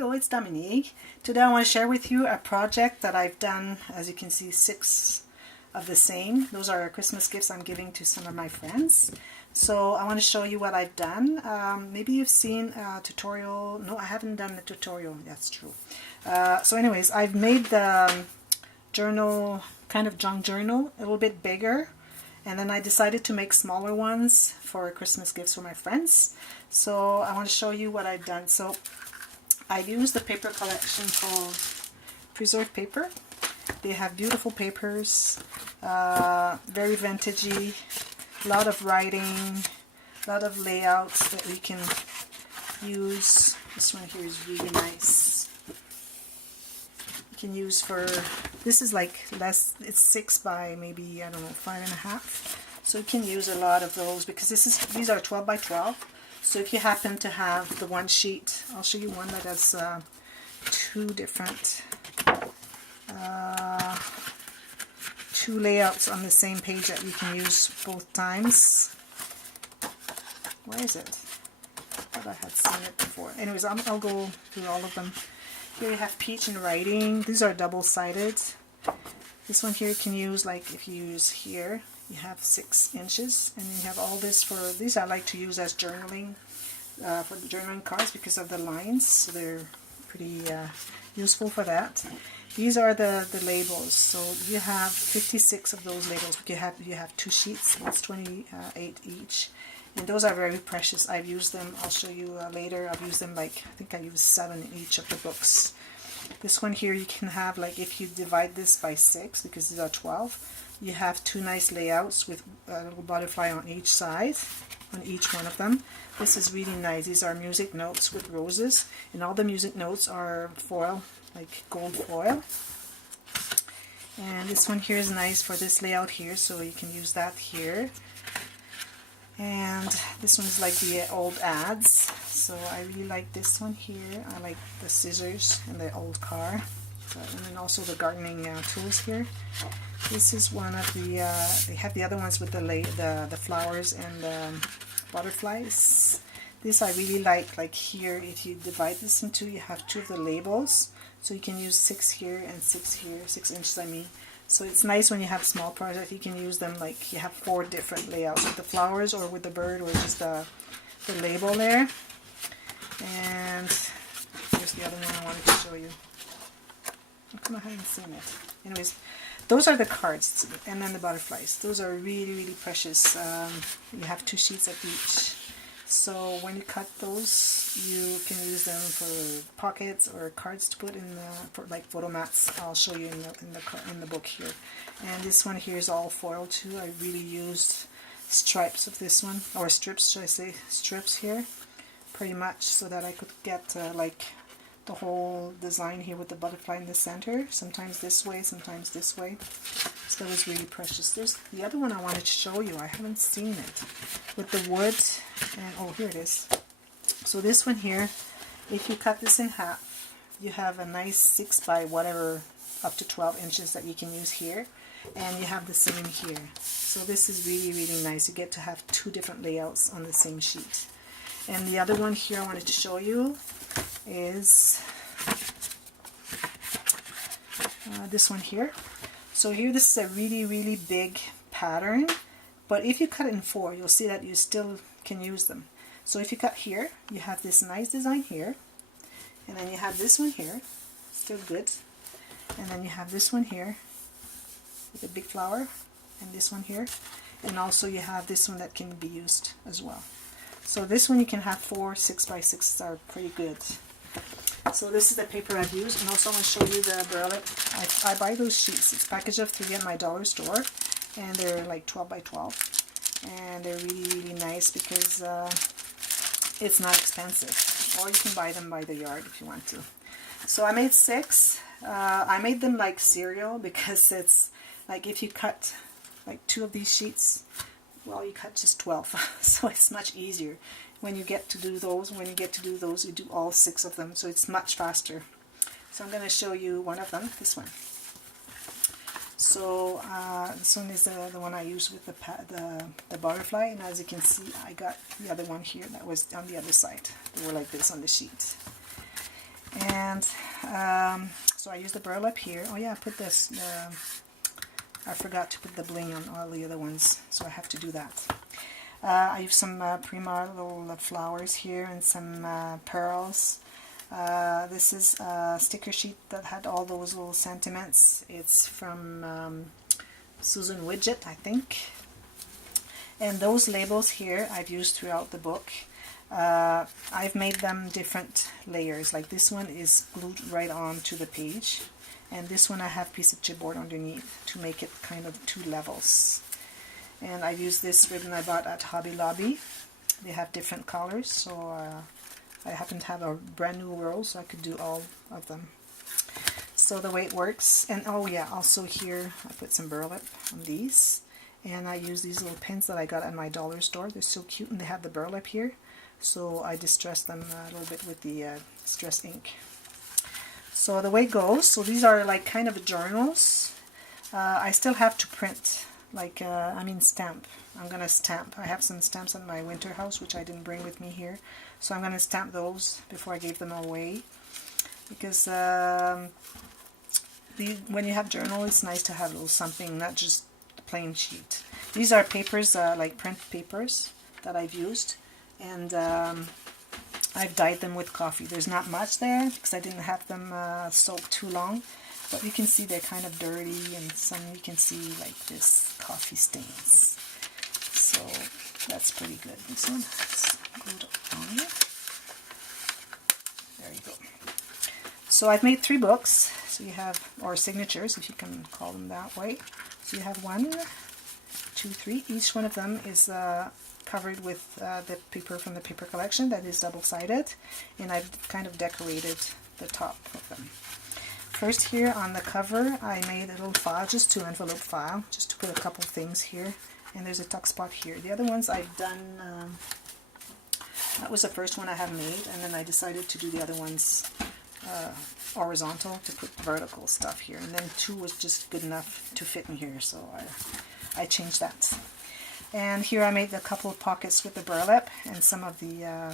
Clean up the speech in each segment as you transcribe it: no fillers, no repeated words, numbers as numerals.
Hello, it's Dominique. Today I want to share with you a project that I've done. As you can see, 6 of the same. Those are Christmas gifts I'm giving to some of my friends. So I want to show you what I've done. Maybe you've seen a tutorial. No, I haven't done the tutorial. That's true. So anyways, I've made the journal, kind of junk journal, a little bit bigger. And then I decided to make smaller ones for Christmas gifts for my friends. So I want to show you what I've done. So I used the paper collection called Preserved Paper. They have beautiful papers, very vintagey, a lot of writing, a lot of layouts that we can use. This one here is really nice. You can use for, this is like less, it's 6 by maybe, I don't know, 5.5. So you can use a lot of those because these are 12 by 12. So if you happen to have the one sheet, I'll show you one that has 2 different, 2 layouts on the same page that you can use both times. Where is it? I thought I had seen it before. Anyways, I'll go through all of them. Here you have peach and writing. These are double-sided. This one here you can use, like if you use here, you have 6 inches, and then you have all this for, these I like to use as journaling, for the journaling cards because of the lines, so they're pretty useful for that. These are the labels, so you have 56 of those labels. You have 2 sheets, it's 28 each, and those are very precious. I've used them, I'll show you later. I've used them, like, I think I used 7 in each of the books. This one here you can have, like, if you divide this by 6, because these are 12, you have 2 nice layouts with a little butterfly on each side, on each one of them. This is really nice. These are music notes with roses, and all the music notes are foil, like gold foil. And this one here is nice for this layout here, so you can use that here. And this one is like the old ads, so I really like this one here. I like the scissors and the old car. So, and then also the gardening tools here. This is one of the, they have the other ones with the flowers and the butterflies. This I really like here, if you divide this into, you have 2 of the labels. So you can use 6 here and 6 here, 6 inches I mean. So it's nice when you have small projects, you can use them, like you have 4 different layouts with the flowers or with the bird or just the label there. And here's the other one I wanted to show you. How come I haven't seen it? Anyways, those are the cards, and then the butterflies. Those are really, really precious. You have 2 sheets of each. So when you cut those, you can use them for pockets or cards to put in for like photo mats. I'll show you in the book here. And this one here is all foil too. I really used stripes of this one, or strips, should I say, strips here, pretty much, so that I could get like the whole design here with the butterfly in the center, sometimes this way, sometimes this way. So that was really precious. There's the other one I wanted to show you. I haven't seen it, with the wood, and oh, here it is. So this one here, if you cut this in half, you have a nice 6 by whatever, up to 12 inches that you can use here, and you have the same here. So this is really, really nice. You get to have 2 different layouts on the same sheet. And the other one here I wanted to show you is this one here. So here, this is a really, really big pattern, but if you cut it in 4, you'll see that you still can use them. So if you cut here, you have this nice design here, and then you have this one here, still good, and then you have this one here with a big flower, and this one here, and also you have this one that can be used as well. So this one you can have 4 6 by 6s are pretty good. So this is the paper I've used, and also I want to show you the burlap. I buy those sheets. It's a package of 3 at my dollar store, and they're like 12 by 12, and they're really, really nice because it's not expensive, or you can buy them by the yard if you want to. So I made 6. I made them like cereal because it's like if you cut like 2 of these sheets, well, you cut just 12, so it's much easier. When you get to do those, you do all 6 of them, so it's much faster. So I'm going to show you one of them, this one. So this one is the one I used with the butterfly, and as you can see, I got the other one here that was on the other side. They were like this on the sheet. And so I use the burlap here. Oh yeah, I put this, I forgot to put the bling on all the other ones, so I have to do that. I use some Prima little flowers here and some pearls. This is a sticker sheet that had all those little sentiments. It's from Susan Widget, I think. And those labels here I've used throughout the book. I've made them different layers. Like this one is glued right on to the page, and this one I have piece of chipboard underneath to make it kind of 2 levels. And I use this ribbon I bought at Hobby Lobby. They have different colors, so I happen to have a brand new roll, so I could do all of them. So the way it works, and oh yeah, also here I put some burlap on these, and I use these little pins that I got at my dollar store. They're so cute, and they have the burlap here, so I distress them a little bit with the distress ink. So the way it goes, so these are like kind of journals. I still have to print, like stamp. I'm gonna stamp. I have some stamps at my winter house which I didn't bring with me here, so I'm gonna stamp those before I gave them away, because when you have journal, it's nice to have a little something, not just a plain sheet. These are papers, like print papers that I've used, and I've dyed them with coffee. There's not much there because I didn't have them soaked too long, but you can see they're kind of dirty, and some you can see like this coffee stains. So that's pretty good. This one has glued on here. There you go. So I've made 3 books. So you have, or signatures, if you can call them that way. So you have 1, 2, 3. Each one of them is covered with the paper from the paper collection that is double-sided, and I've kind of decorated the top of them. First here on the cover, I made a little file, just 2 envelope file, just to put a couple things here, and there's a tuck spot here. The other ones I've done, that was the first one I have made, and then I decided to do the other ones horizontal to put vertical stuff here, and then 2 was just good enough to fit in here, so I changed that. And here I made a couple of pockets with the burlap and some of the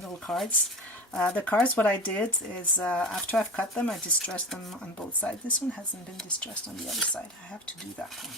little cards. The cards, what I did is after I've cut them, I distressed them on both sides. This one hasn't been distressed on the other side. I have to do that one.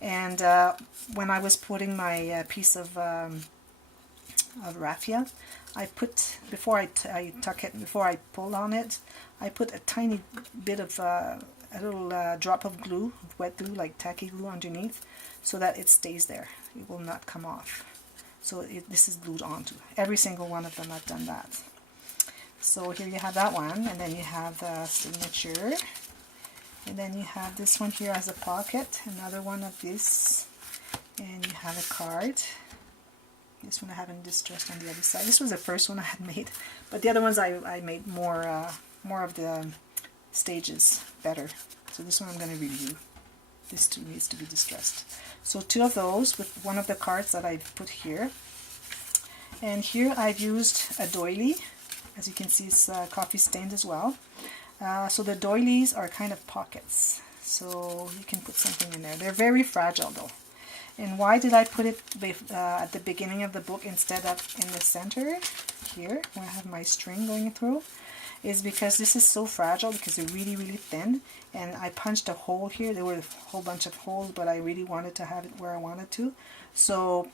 And when I was putting my piece of raffia, I put, before I tuck it, before I pull on it, I put a tiny bit of a little drop of glue, wet glue, like tacky glue underneath, so that it stays there. It will not come off. So this is glued onto. Every single one of them I've done that. So here you have that one, and then you have the signature, and then you have this one here as a pocket, another one of this, and you have a card. This one I haven't distressed on the other side. This was the first one I had made, but the other ones I made more of the stages better. So this one I'm going to review. This too needs to be distressed. So 2 of those with one of the cards that I've put here. And here I've used a doily. As you can see, it's coffee stained as well. So the doilies are kind of pockets, so you can put something in there. They're very fragile though. And why did I put it at the beginning of the book instead of in the center here, where I have my string going through? Is because this is so fragile, because they're really, really thin, and I punched a hole here. There were a whole bunch of holes, but I really wanted to have it where I wanted to, so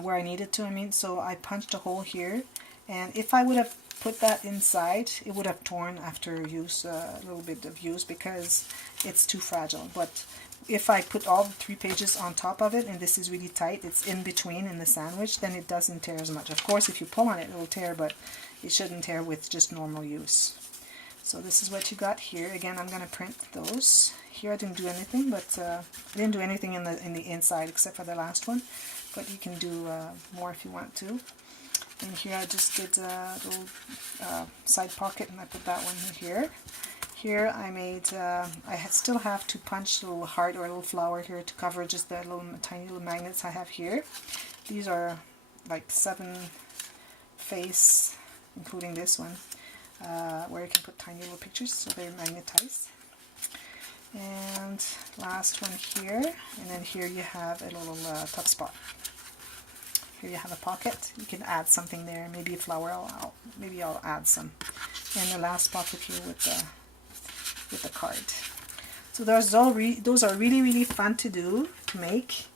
where I needed to, I mean. So I punched a hole here, and if I would have put that inside, it would have torn after use, a little bit of use, because it's too fragile. But if I put all 3 pages on top of it, and this is really tight, it's in between in the sandwich, then it doesn't tear as much. Of course, if you pull on it, it will tear, but it shouldn't tear with just normal use. So this is what you got here. Again, I'm going to print those. Here I didn't do anything, but I didn't do anything in the inside except for the last one. But you can do more if you want to. And here I just did a little side pocket, and I put that one here. Here I made, still have to punch a little heart or a little flower here to cover just the little tiny little magnets I have here. These are like 7 face, including this one, where you can put tiny little pictures, so they're magnetized. And last one here, and then here you have a little tuck spot. here you have a pocket. You can add something there, maybe a flower. Maybe I'll add some. And the last pocket here with the card. So those are really fun to do, to make.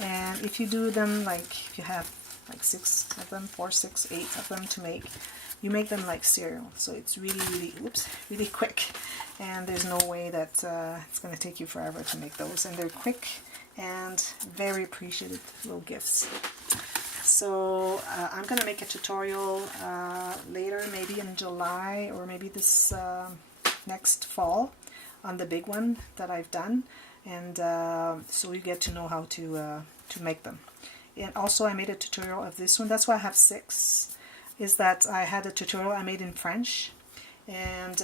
And if you do them, like if you have like 6 of them, 4, 6, 8 of them to make, you make them like cereal. So it's really quick, and there's no way that it's going to take you forever to make those. And they're quick and very appreciated little gifts. So I'm going to make a tutorial later, maybe in July or maybe this next fall, on the big one that I've done, and so you get to know how to make them. And also I made a tutorial of this one. That's why I have 6, is that I had a tutorial I made in French, and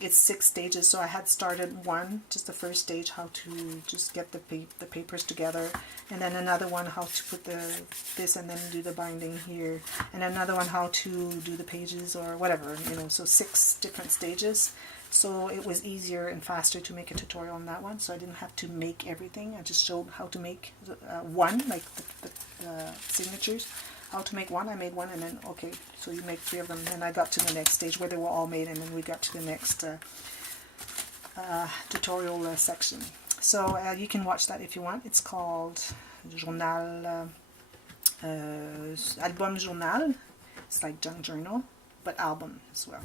it's 6 stages. So I had started one, just the first stage, how to just get the papers together, and then another one how to put this and then do the binding here, and another one how to do the pages or whatever, you know. So 6 different stages. So it was easier and faster to make a tutorial on that one, so I didn't have to make everything. I just showed how to make one, like the signatures, how to make one. I made one, and then, okay, so you make 3 of them. Then I got to the next stage where they were all made, and then we got to the next tutorial section. So you can watch that if you want. It's called Journal, Album Journal. It's like junk journal, but album as well.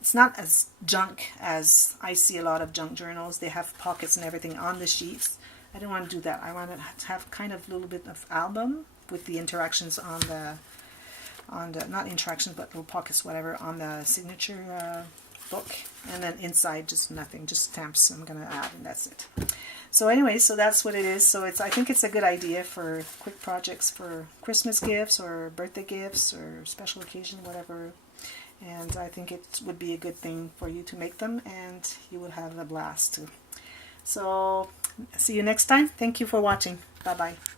It's not as junk as I see a lot of junk journals. They have pockets and everything on the sheets. I didn't want to do that. I wanted to have kind of a little bit of album with the interactions on the not interactions, but little pockets, whatever, on the signature book. And then inside, just nothing, just stamps I'm going to add, and that's it. So anyway, so that's what it is. So I think it's a good idea for quick projects for Christmas gifts or birthday gifts or special occasion, whatever. And I think it would be a good thing for you to make them, and you will have a blast too. So see you next time. Thank you for watching. Bye bye.